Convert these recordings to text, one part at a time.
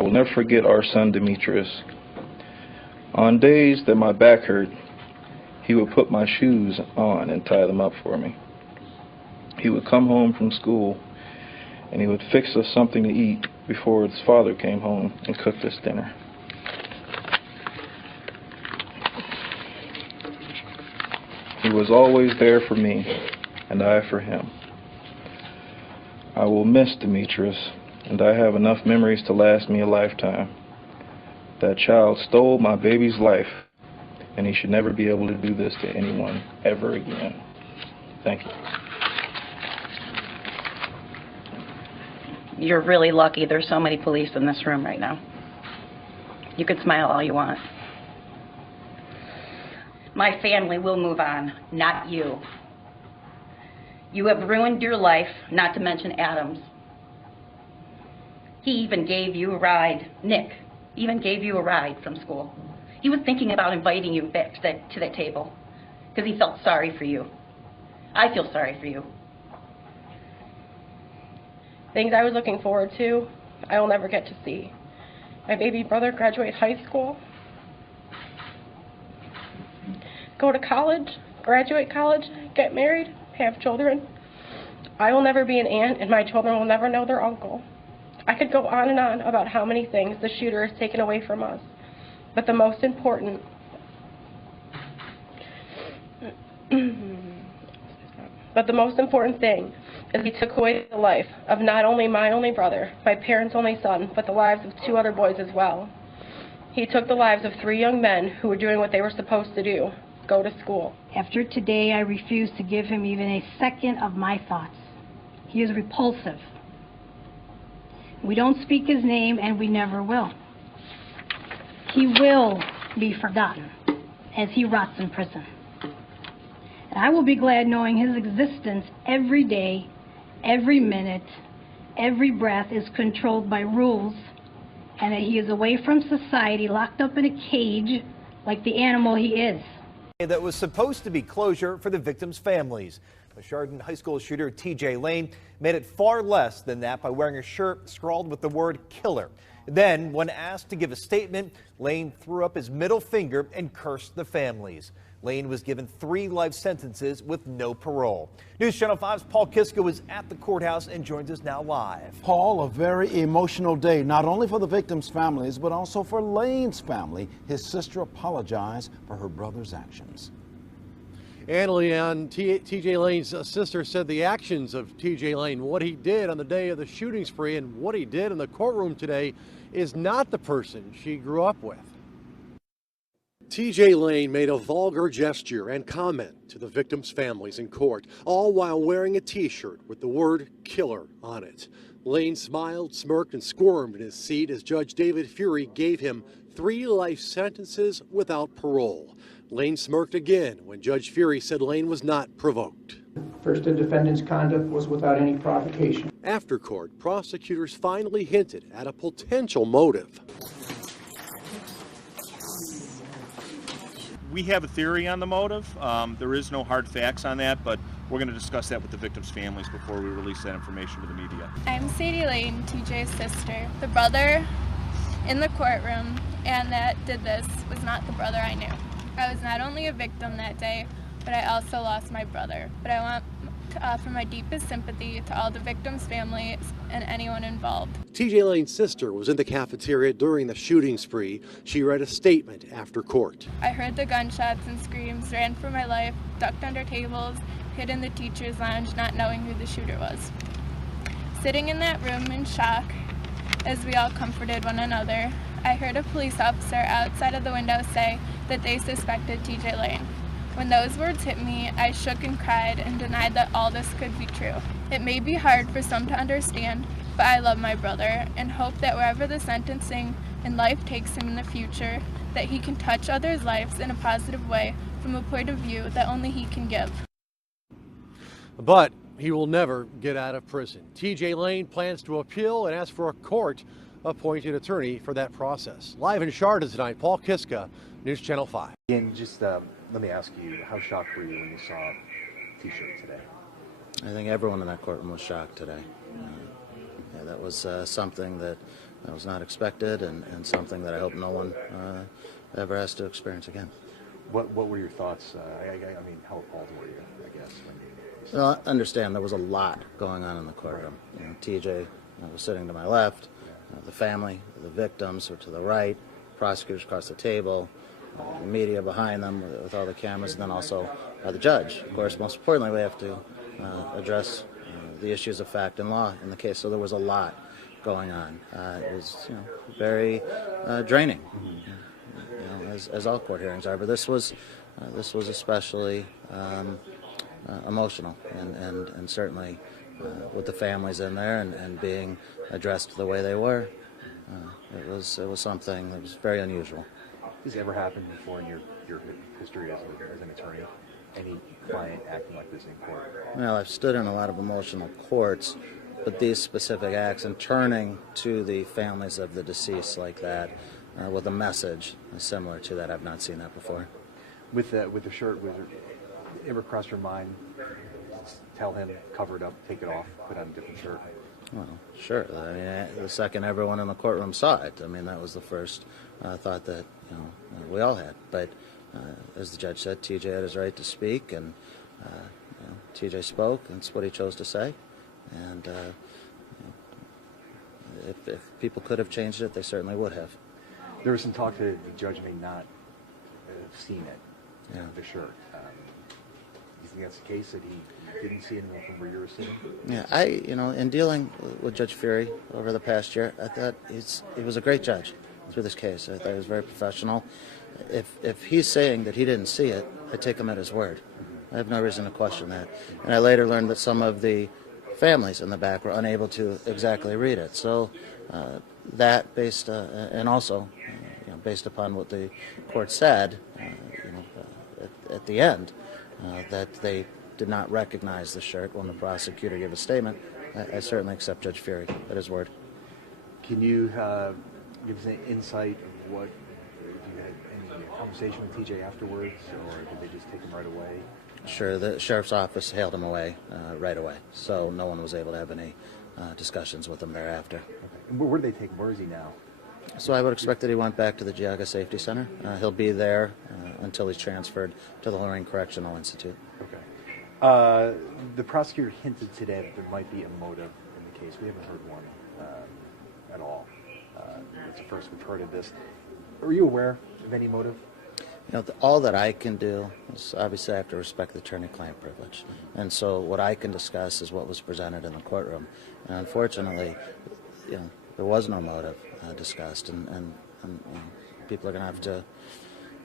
I will never forget our son Demetrius. On days that my back hurt, he would put my shoes on and tie them up for me. He would come home from school and he would fix us something to eat before his father came home and cooked us dinner. He was always there for me, and I for him. I will miss Demetrius, and I have enough memories to last me a lifetime. That child stole my baby's life, and he should never be able to do this to anyone ever again. Thank you. You're really lucky there's so many police in this room right now. You can smile all you want. My family will move on, not you. You have ruined your life, not to mention Adam's. He even gave you a ride. Nick even gave you a ride from school. He was thinking about inviting you back to that table because he felt sorry for you. I feel sorry for you. Things I was looking forward to, I will never get to see. My baby brother graduate high school, go to college, graduate college, get married, have children. I will never be an aunt, and my children will never know their uncle. I could go on and on about how many things the shooter has taken away from us, but the most important thing is he took away the life of not only my only brother, my parents' only son, but the lives of 2 other boys as well. He took the lives of 3 young men who were doing what they were supposed to do, go to school. After today, I refuse to give him even a second of my thoughts. He is repulsive. We don't speak his name, and we never will. He will be forgotten as he rots in prison. And I will be glad knowing his existence every day, every minute, every breath is controlled by rules, and that he is away from society, locked up in a cage like the animal he is. That was supposed to be closure for the victims' families. The Chardon High School shooter T.J. Lane made it far less than that by wearing a shirt scrawled with the word killer. Then, when asked to give a statement, Lane threw up his middle finger and cursed the families. Lane was given 3 life sentences with no parole. News Channel 5's Paul Kiska was at the courthouse and joins us now live. Paul, a very emotional day, not only for the victims' families, but also for Lane's family. His sister apologized for her brother's actions. And Leon, T.J. Lane's sister said the actions of T.J. Lane, what he did on the day of the shooting spree and what he did in the courtroom today, is not the person she grew up with. T.J. Lane made a vulgar gesture and comment to the victims' families in court, all while wearing a T-shirt with the word killer on it. Lane smiled, smirked, and squirmed in his seat as Judge David Fury gave him 3 life sentences without parole. Lane smirked again when Judge Fury said Lane was not provoked. First, the defendant's conduct was without any provocation. After court, prosecutors finally hinted at a potential motive. We have a theory on the motive. There is no hard facts on that, but we're going to discuss that with the victims' families before we release that information to the media. I'm Sadie Lane, TJ's sister. The brother in the courtroom and that did this was not the brother I knew. I was not only a victim that day, but I also lost my brother. But I want to offer my deepest sympathy to all the victims' families and anyone involved. T.J. Lane's sister was in the cafeteria during the shooting spree. She read a statement after court. I heard the gunshots and screams, ran for my life, ducked under tables, hid in the teacher's lounge, not knowing who the shooter was. Sitting in that room in shock, as we all comforted one another, I heard a police officer outside of the window say that they suspected T.J. Lane. When those words hit me, I shook and cried and denied that all this could be true. It may be hard for some to understand, but I love my brother and hope that wherever the sentencing and life takes him in the future, that he can touch others' lives in a positive way from a point of view that only he can give. But he will never get out of prison. T.J. Lane plans to appeal and ask for a court-appointed attorney for that process. Live in Chardon tonight, Paul Kiska, News Channel 5. Again, just let me ask you, how shocked were you when you saw T-shirt today? I think everyone in that courtroom was shocked today. Yeah, that was something that that was not expected, and something that I hope no one ever has to experience again. What were your thoughts? I mean, how appalled were you, I guess? When you Well, I understand there was a lot going on in the courtroom. You know, TJ was sitting to my left, the family, the victims were to the right, prosecutors across the table, the media behind them with all the cameras, and then also the judge. Of course, most importantly, we have to address the issues of fact and law in the case. So there was a lot going on. It was, very draining, as all court hearings are. But this was especially emotional, and certainly with the families in there and being addressed the way they were, it was something that was very unusual. Has this ever happened before in your history as an attorney? Any client acting like this in court? Well, I've stood in a lot of emotional courts, but these specific acts and turning to the families of the deceased like that with a message similar to that, I've not seen that before. With the shirt, was it ever cross your mind? Tell him, cover it up, take it off, put on a different shirt. Well, sure. I mean, the second everyone in the courtroom saw it, I mean, that was the first thought that we all had. But as the judge said, TJ had his right to speak, and TJ spoke, and it's what he chose to say. And if people could have changed it, they certainly would have. There was some talk that the judge may not have seen it, the shirt. Do you think that's the case, that he didn't see it from where you were sitting? Yeah, in dealing with Judge Fury over the past year, I thought he was a great judge through this case. I thought he was very professional. If he's saying that he didn't see it, I take him at his word. I have no reason to question that. And I later learned that some of the families in the back were unable to exactly read it. So that based, and also based upon what the court said, at the end, that they did not recognize the shirt when the prosecutor gave a statement, I certainly accept Judge Fury at his word. Can you give us an insight of what, if you had any conversation with TJ afterwards, or did they just take him right away? Sure, the sheriff's office hailed him away right away, so no one was able to have any discussions with him thereafter. Okay. And where did they take him? Where is he now? So I would expect that he went back to the Geauga Safety Center. He'll be there until he's transferred to the Lorraine Correctional Institute. Okay. The prosecutor hinted today that there might be a motive in the case. We haven't heard one at all. It's the first we've heard of this. Are you aware of any motive? All that I can do is obviously I have to respect the attorney-client privilege. And so what I can discuss is what was presented in the courtroom. And unfortunately, there was no motive discussed, and people are going to have to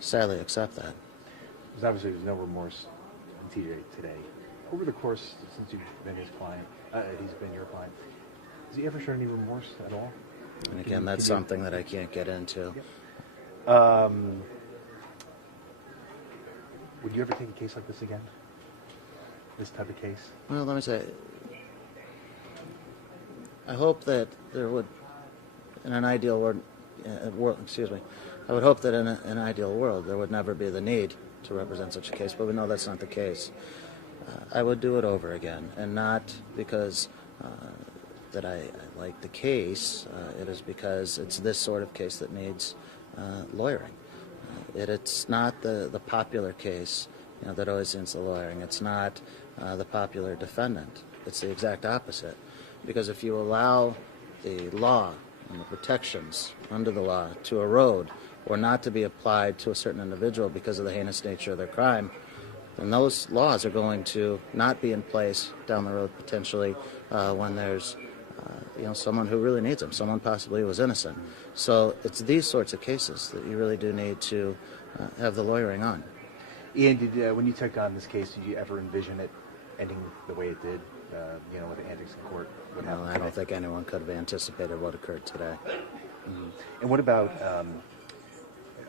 sadly accept that. Because obviously there's no remorse in TJ today. Over the course since you've been his client, he's been your client, has he ever shown any remorse at all? And again, that's something that I can't get into. Would you ever take a case like this again? This type of case? Well, let me say, I hope that there would, in an ideal world, I would hope that in an ideal world there would never be the need to represent such a case, but we know that's not the case. I would do it over again, and not because that I like the case. It is because it's this sort of case that needs lawyering. It's not the popular case that always needs the lawyering. It's not the popular defendant. It's the exact opposite. Because if you allow the law and the protections under the law to erode or not to be applied to a certain individual because of the heinous nature of their crime, then those laws are going to not be in place down the road potentially when there's someone who really needs them, someone possibly who was innocent. So it's these sorts of cases that you really do need to have the lawyering on. Ian, when you took on this case, did you ever envision it ending the way it did, with the antics in court? Well, I don't think anyone could have anticipated what occurred today. Mm-hmm. And what about,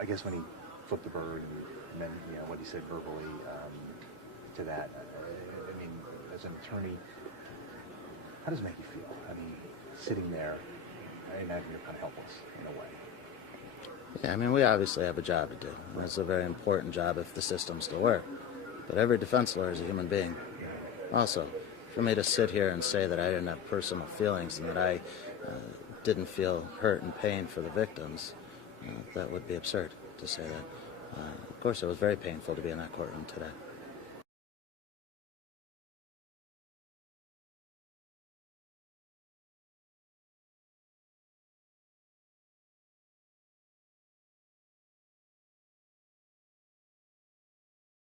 I guess when he flipped the bird and then, what he said verbally to that, I mean, as an attorney, how does it make you feel? I mean, sitting there, I imagine you're kind of helpless in a way. Yeah, I mean, we obviously have a job to do. It's a very important job if the system's to work. But every defense lawyer is a human being. Also, for me to sit here and say that I didn't have personal feelings and that I didn't feel hurt and pain for the victims, that would be absurd to say that. Of course, it was very painful to be in that courtroom today.